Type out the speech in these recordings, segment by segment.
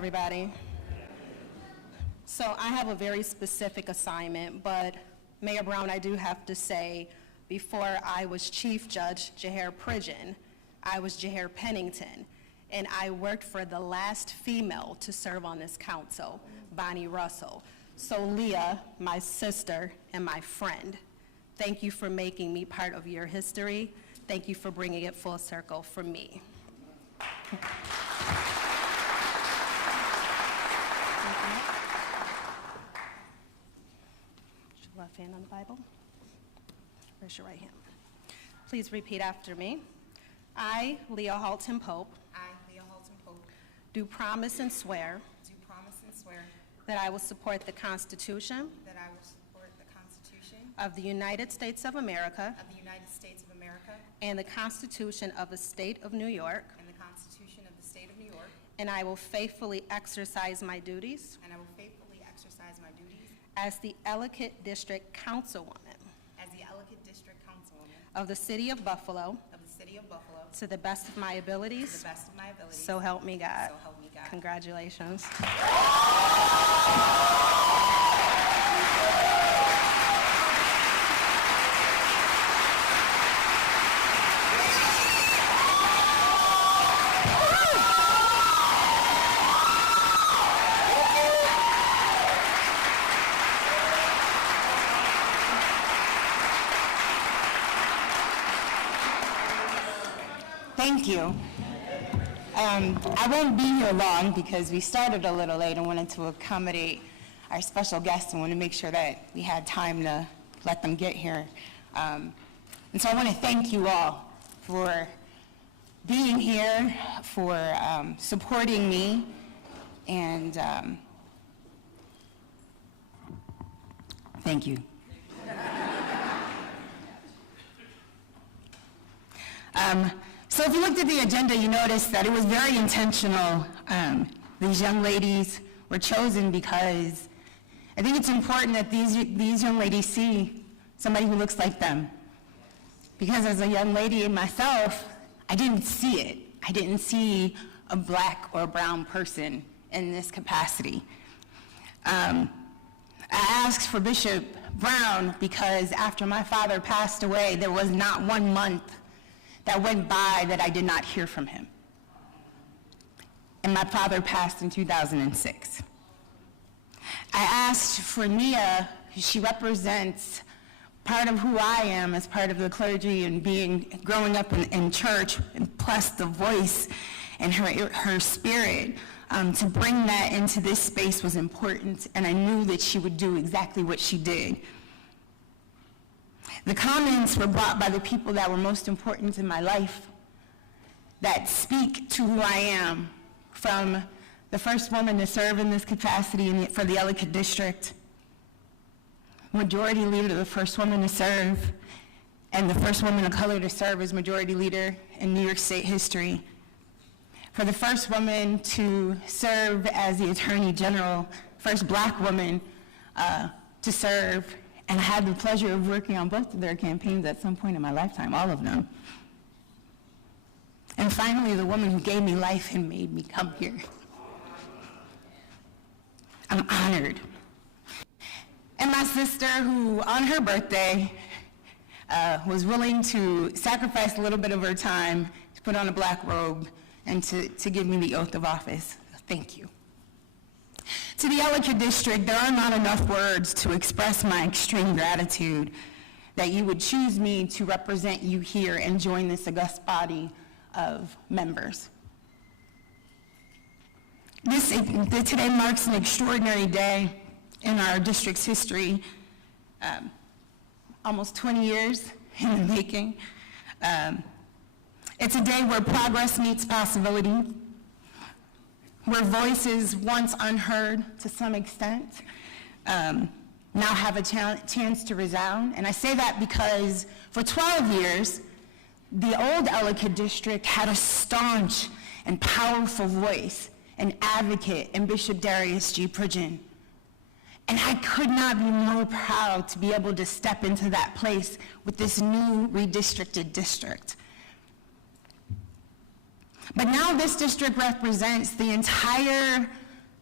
everybody. So I have a very specific assignment, but Mayor Brown, I do have to say, before I was Chief Judge Jahair Pridgeon, I was Jahair Pennington, and I worked for the last female to serve on this council, Bonnie Russell. So Leah, my sister and my friend, thank you for making me part of your history. Thank you for bringing it full circle for me. Left hand on the Bible. Raise your right hand. Please repeat after me. I, Leah Halton-Pope, do promise and swear that I will support the Constitution of the United States of America and the Constitution of the State of New York, and I will faithfully exercise my duties as the Ellicott District Councilwoman of the City of Buffalo to the best of my abilities. So help me God. Congratulations. Thank you. I won't be here long because we started a little late and wanted to accommodate our special guests and want to make sure that we had time to let them get here. And so I want to thank you all for being here, for supporting me, and thank you. So if you looked at the agenda, you noticed that it was very intentional. These young ladies were chosen because I think it's important that these young ladies see somebody who looks like them. Because as a young lady myself, I didn't see it. I didn't see a black or brown person in this capacity. I asked for Bishop Brown because after my father passed away, there was not 1 month that went by that I did not hear from him. And my father passed in 2006. I asked for Nia, she represents part of who I am as part of the clergy and growing up in church, and plus the voice and her spirit, to bring that into this space was important, and I knew that she would do exactly what she did. The comments were brought by the people that were most important in my life, that speak to who I am, from the first woman to serve in this capacity for the Ellicott District, majority leader, the first woman to serve, and the first woman of color to serve as majority leader in New York State history, for the first woman to serve as the Attorney General, first black woman to serve. And I had the pleasure of working on both of their campaigns at some point in my lifetime, all of them. And finally, the woman who gave me life and made me come here. I'm honored. And my sister, who on her birthday was willing to sacrifice a little bit of her time to put on a black robe and to give me the oath of office. Thank you. To the Ellicott District, there are not enough words to express my extreme gratitude that you would choose me to represent you here and join this august body of members. Today marks an extraordinary day in our district's history, almost 20 years in the making. It's a day where progress meets possibility, where voices once unheard to some extent now have a chance to resound. And I say that because for 12 years, the old Ellicott District had a staunch and powerful voice, an advocate in Bishop Darius G. Pridgeon. And I could not be more proud to be able to step into that place with this new redistricted district. But now this district represents the entire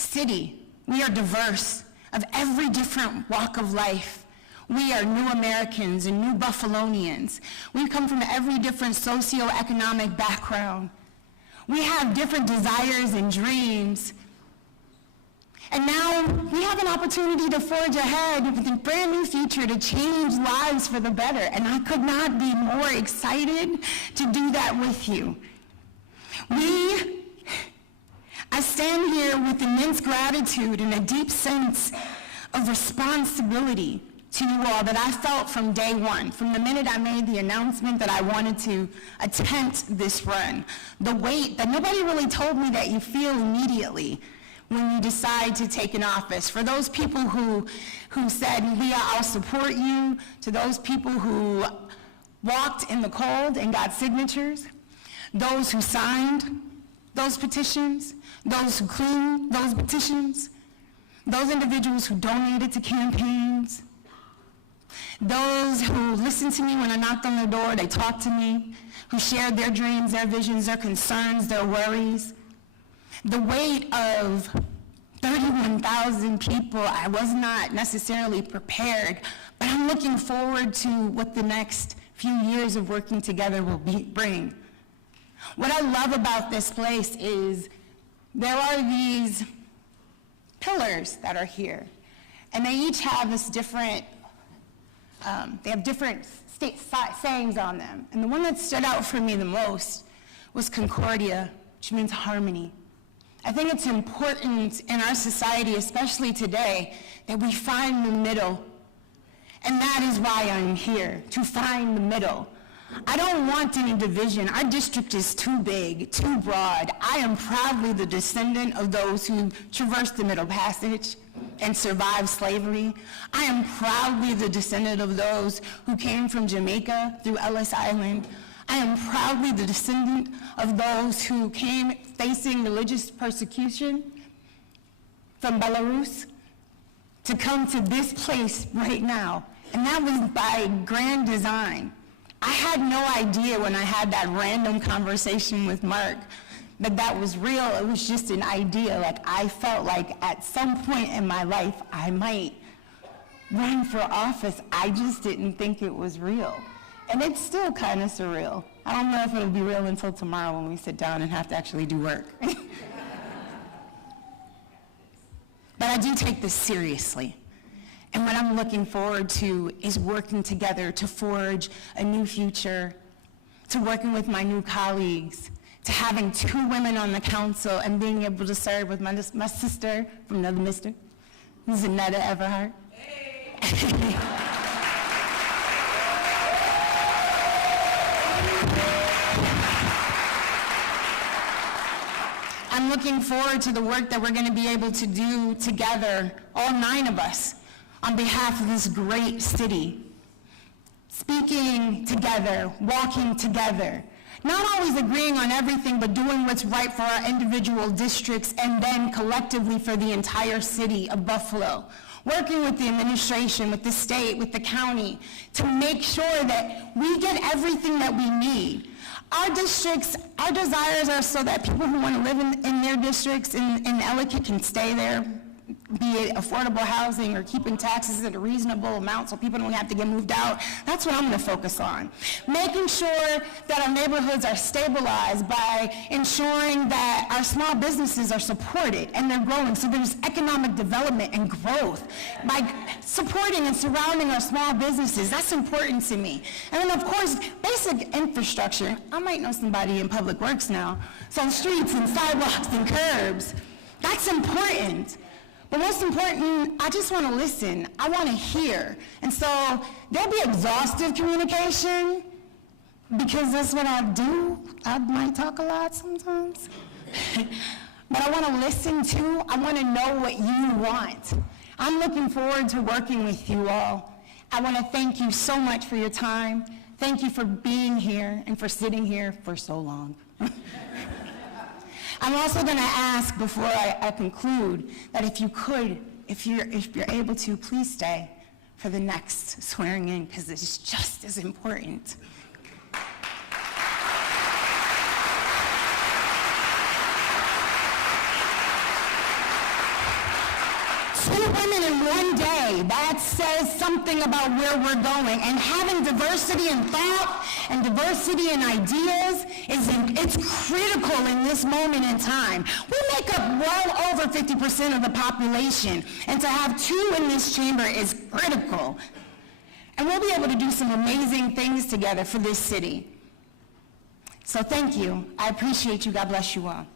city. We are diverse, of every different walk of life. We are new Americans and new Buffalonians. We come from every different socioeconomic background. We have different desires and dreams. And now we have an opportunity to forge ahead with a brand new future to change lives for the better. And I could not be more excited to do that with you. I stand here with immense gratitude and a deep sense of responsibility to you all that I felt from day one, from the minute I made the announcement that I wanted to attempt this run. The weight that nobody really told me that you feel immediately when you decide to take an office. For those people who said, Leah, I'll support you, to those people who walked in the cold and got signatures, those who signed those petitions, those who cleaned those petitions, those individuals who donated to campaigns, those who listened to me when I knocked on their door, they talked to me, who shared their dreams, their visions, their concerns, their worries. The weight of 31,000 people, I was not necessarily prepared, but I'm looking forward to what the next few years of working together will bring. What I love about this place is there are these pillars that are here, and they each have this different, they have different sayings on them. And the one that stood out for me the most was Concordia, which means harmony. I think it's important in our society, especially today, that we find the middle. And that is why I'm here, to find the middle. I don't want any division. Our district is too big, too broad. I am proudly the descendant of those who traversed the Middle Passage and survived slavery. I am proudly the descendant of those who came from Jamaica through Ellis Island. I am proudly the descendant of those who came facing religious persecution from Belarus to come to this place right now. And that was by grand design. I had no idea when I had that random conversation with Mark that that was real. It was just an idea. Like, I felt like at some point in my life I might run for office. I just didn't think it was real. And it's still kind of surreal. I don't know if it'll be real until tomorrow when we sit down and have to actually do work. But I do take this seriously. And what I'm looking forward to is working together to forge a new future, to working with my new colleagues, to having 2 women on the council and being able to serve with my sister from another mister, Zanetta Everhart. Hey. I'm looking forward to the work that we're going to be able to do together, all 9 of us, on behalf of this great city. Speaking together, walking together, not always agreeing on everything, but doing what's right for our individual districts and then collectively for the entire city of Buffalo. Working with the administration, with the state, with the county, to make sure that we get everything that we need. Our districts, our desires are so that people who want to live in their districts in Ellicott can stay there, be it affordable housing or keeping taxes at a reasonable amount so people don't have to get moved out. That's what I'm going to focus on. Making sure that our neighborhoods are stabilized by ensuring that our small businesses are supported and they're growing, so there's economic development and growth. By supporting and surrounding our small businesses, that's important to me. And then, of course, basic infrastructure. I might know somebody in Public Works now. So streets and sidewalks and curbs. That's important. But most important, I just want to listen. I want to hear. And so there'll be exhaustive communication because that's what I do. I might talk a lot sometimes. But I want to listen too. I want to know what you want. I'm looking forward to working with you all. I want to thank you so much for your time. Thank you for being here and for sitting here for so long. I'm also going to ask before I conclude that if you're able to, please stay for the next swearing in because it's just as important. 2 women in one day, that says something about where we're going. And having diversity in thought and diversity in ideas it's critical in this moment in time. We make up well over 50% of the population, and to have 2 in this chamber is critical. And we'll be able to do some amazing things together for this city. So thank you. I appreciate you. God bless you all.